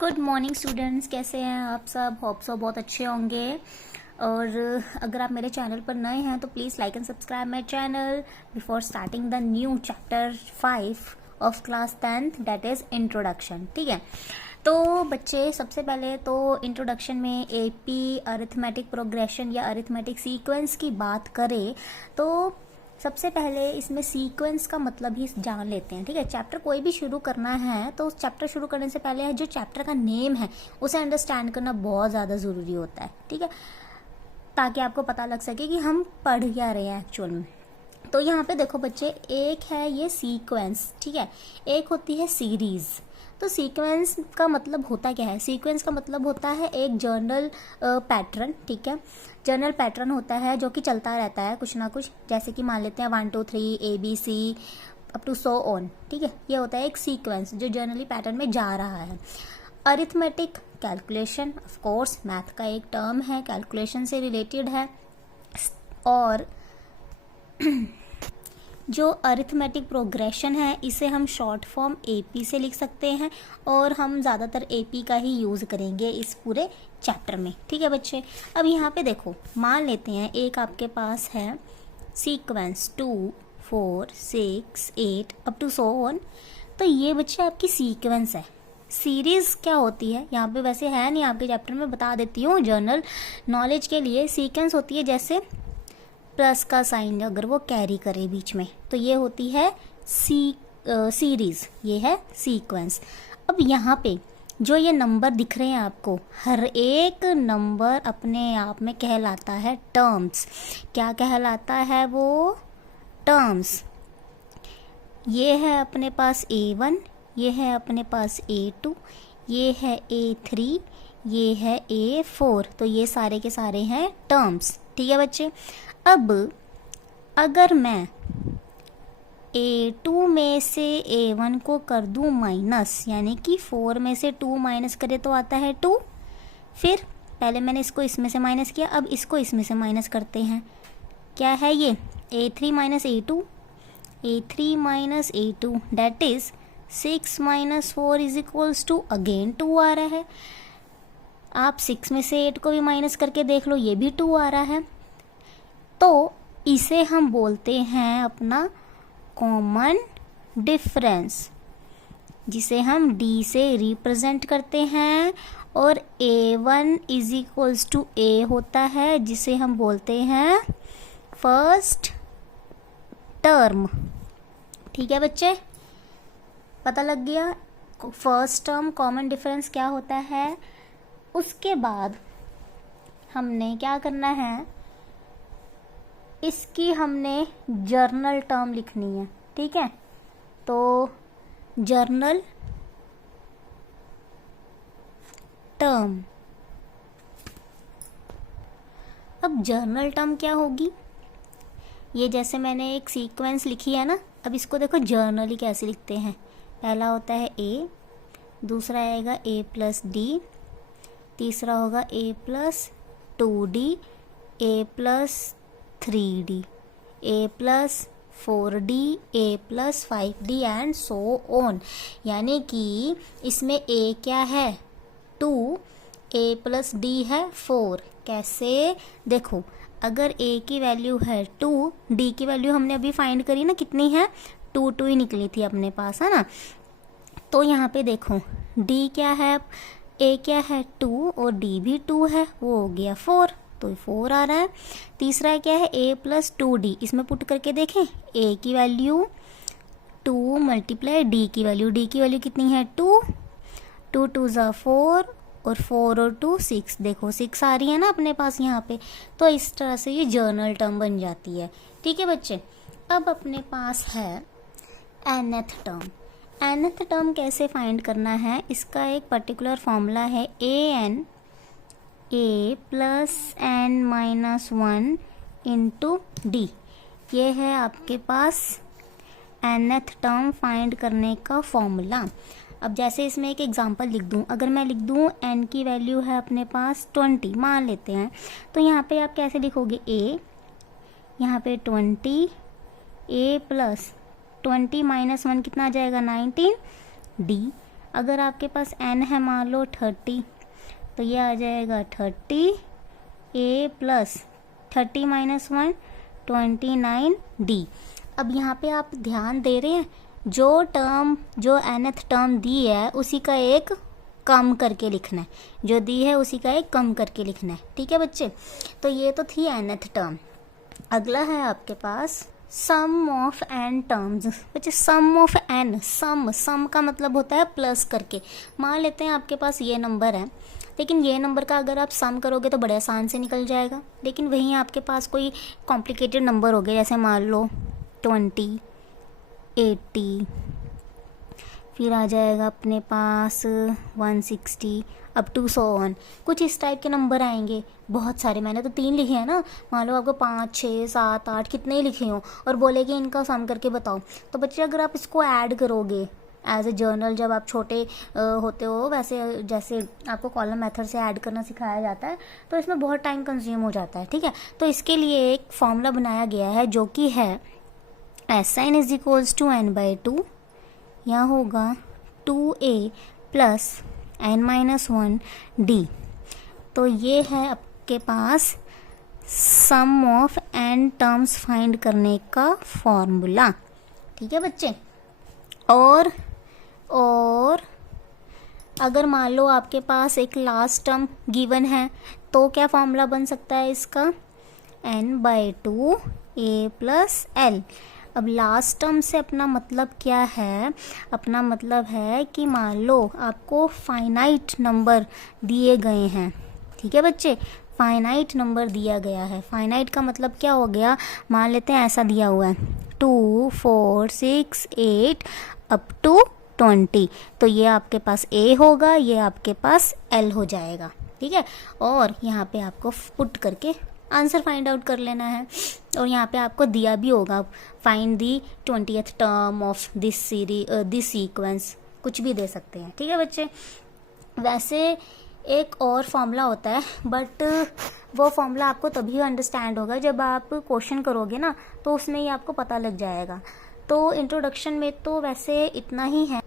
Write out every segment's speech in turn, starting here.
Good morning students, कैसे हैं आप सब। होप सो बहुत अच्छे होंगे। और अगर आप मेरे चैनल पर नए हैं तो please like and subscribe my channel before starting the new chapter 5 of class 10th, that is introduction. ठीक है, तो बच्चे सबसे पहले तो इंट्रोडक्शन में एपी अरिथमेटिक प्रोग्रेशन या अरिथमेटिक सीक्वेंस की बात करें तो सबसे पहले इसमें सीक्वेंस का मतलब ही जान लेते हैं। ठीक है, चैप्टर कोई भी शुरू करना है तो उस चैप्टर शुरू करने से पहले जो चैप्टर का नेम है उसे अंडरस्टैंड करना बहुत ज़्यादा ज़रूरी होता है। ठीक है, ताकि आपको पता लग सके कि हम पढ़ क्या रहे हैं एक्चुअल में। तो यहाँ पे देखो बच्चे, एक है ये सीक्वेंस, ठीक है, एक होती है सीरीज। तो सीक्वेंस का मतलब होता क्या है? सीक्वेंस का मतलब होता है एक जर्नल पैटर्न। ठीक है, जर्नल पैटर्न होता है जो कि चलता रहता है कुछ ना कुछ, जैसे कि मान लेते हैं 1 2 3 ABC up to so on. ठीक है, ये होता है एक सीक्वेंस जो जर्नली पैटर्न में जा रहा है। Arithmetic calculation, of course math का एक टर्म है, कैलकुलेशन से रिलेटेड है। और जो अरिथमेटिक प्रोग्रेशन है इसे हम शॉर्ट फॉर्म एपी से लिख सकते हैं और हम ज़्यादातर एपी का ही यूज़ करेंगे इस पूरे चैप्टर में। ठीक है बच्चे, अब यहाँ पे देखो, मान लेते हैं एक आपके पास है sequence 2 4 6 8 up to so on. तो ये बच्चे आपकी सीक्वेंस है। सीरीज़ क्या होती है यहाँ पे वैसे है नहीं, आपके चैप्टर में बता देती हूँ जर्नल नॉलेज के लिए। सीक्वेंस होती है जैसे प्लस का साइन अगर वो कैरी करे बीच में, तो ये होती है सीरीज, ये है सीक्वेंस। अब यहाँ पे जो ये नंबर दिख रहे हैं आपको, हर एक नंबर अपने आप में कहलाता है टर्म्स। क्या कहलाता है वो? टर्म्स। ये है अपने पास A1, ये है अपने पास A2, ये है A3, ये है A4। तो ये सारे के सारे हैं टर्म्स। ठीक है बच्चे, अब अगर मैं A2 में से A1 को कर दूं माइनस, यानी कि 4 में से 2 माइनस करे तो आता है 2। फिर पहले मैंने इसको इसमें से माइनस किया, अब इसको इसमें से माइनस करते हैं। क्या है ये? A3 minus A2, A3 minus A2, that is 6 minus 4 is equals to again 2 आ रहा है। आप 6 में से 8 को भी माइनस करके देख लो, ये भी 2 आ रहा है। तो इसे हम बोलते हैं अपना कॉमन डिफरेंस, जिसे हम D से रिप्रेजेंट करते हैं। और A1 is equals to A होता है, जिसे हम बोलते हैं फर्स्ट टर्म। ठीक है बच्चे, पता लग गया फर्स्ट टर्म कॉमन डिफरेंस क्या होता है। उसके बाद हमने क्या करना है, इसकी हमने जर्नल टर्म लिखनी है। ठीक है, तो जर्नल टर्म, अब जर्नल टर्म क्या होगी? ये जैसे मैंने एक सीक्वेंस लिखी है ना, अब इसको देखो जर्नली कैसे लिखते हैं। पहला होता है A, दूसरा आएगा A प्लस डी, तीसरा होगा A plus 2D, A plus 3D, A plus 4D, A plus 5D and so on. यानी कि इसमें A क्या है? 2, A प्लस D है 4। कैसे? देखो, अगर A की वैल्यू है 2, D की वैल्यू हमने अभी फाइंड करी ना, कितनी है? 2 2 ही निकली थी अपने पास, है ना। तो यहाँ पे देखो D क्या है, A क्या है 2 और D भी 2 है, वो हो गया 4, तो 4 आ रहा है। तीसरा क्या है? A प्लस 2D, इसमें पुट करके देखें, A की वैल्यू 2 मल्टीप्लाई D की वैल्यू, D की वैल्यू कितनी है? 2, 2 2 ज़ा 4 और 4 और 2 6, देखो 6 आ रही है ना अपने पास यहाँ पे। तो इस तरह से ये जर्नल टर्म बन जाती है। ठीक है बच्चे, अब अपने पास है nth टर्म। nth टर्म कैसे फाइंड करना है? इसका एक पर्टिकुलर फॉर्मूला है A plus n minus 1 into D. ये है आपके पास nth टर्म फाइंड करने का फॉर्मूला। अब जैसे इसमें एक एग्जांपल लिख दूं, अगर मैं लिख दूं n की वैल्यू है अपने पास 20 मान लेते हैं, तो यहाँ पे आप कैसे लिखोगे? A, यहाँ पे 20, A प्लस 20 माइनस 1 कितना आ जाएगा? 19, D। अगर आपके पास n है मान लो 30, तो ये आ जाएगा 30 a प्लस 30 माइनस 1 29d। अब यहाँ पे आप ध्यान दे रहे हैं, जो टर्म जो nth टर्म दी है उसी का एक कम करके लिखना है, जो दी है उसी का एक कम करके लिखना है। ठीक है बच्चे, तो ये तो थी nth टर्म। अगला है आपके पास सम ऑफ n टर्म्स। बच्चे सम ऑफ n, सम का मतलब होता है प्लस करके। मान लेते हैं आपके पास ये नंबर है, लेकिन ये नंबर का अगर आप सम करोगे तो बड़े आसान से निकल जाएगा। लेकिन वहीं आपके पास कोई कॉम्प्लिकेटेड नंबर हो गया, जैसे मान लो 20, 80, फिर आ जाएगा अपने पास 160 अप टू 100, कुछ इस टाइप के नंबर आएंगे बहुत सारे। मैंने तो 3 लिखे हैं ना, मान लो आपको 5, 6, 7, 8 कितने ही लिखे हों और बोलेगे इनका सम करके बताओ। तो बच्चे अगर आप इसको ऐड करोगे एज ए जर्नल, जब आप छोटे होते हो वैसे जैसे आपको कॉलम मेथड से ऐड करना सिखाया जाता है, तो इसमें बहुत टाइम कंज्यूम हो जाता है। ठीक है, तो इसके लिए एक फॉर्मूला बनाया गया है जो कि है Sn is equals to n/2, यहाँ होगा 2a प्लस n-1d। तो ये है आपके पास सम ऑफ n टर्म्स फाइंड करने का फॉर्मूला। ठीक है बच्चे, और अगर मान लो आपके पास एक लास्ट टर्म गिवन है, तो क्या फॉर्मूला बन सकता है इसका, n/2 a प्लस l। अब लास्ट टर्म से अपना मतलब क्या है, अपना मतलब है कि मान लो आपको फाइनाइट नंबर दिए गए हैं। ठीक है बच्चे, फाइनाइट नंबर दिया गया है। फाइनाइट का मतलब क्या हो गया, मान लेते हैं ऐसा दिया हुआ है 2, 4, 6, 8 अप टू 20, तो ये आपके पास a होगा, ये आपके पास l हो जाएगा। ठीक है, और यहाँ पे आपको पुट करके आंसर फाइंड आउट कर लेना है। और यहाँ पे आपको दिया भी होगा find the 20th term of this sequence, कुछ भी दे सकते हैं। ठीक है बच्चे, वैसे एक और फॉर्मूला होता है, बट वो फॉर्मूला आपको तभी अंडरस्टैंड होगा जब आप क्वेश्चन करोगे ना, तो उसमें ही आपको पता लग जाएगा। तो इंट्रोडक्शन में तो वैसे इतना ही है,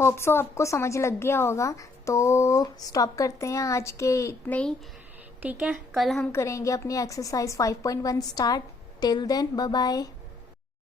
होप सो आपको समझ लग गया होगा। तो स्टॉप करते हैं आज के इतने ही। ठीक है, कल हम करेंगे अपनी exercise 5.1 start. Till then bye bye.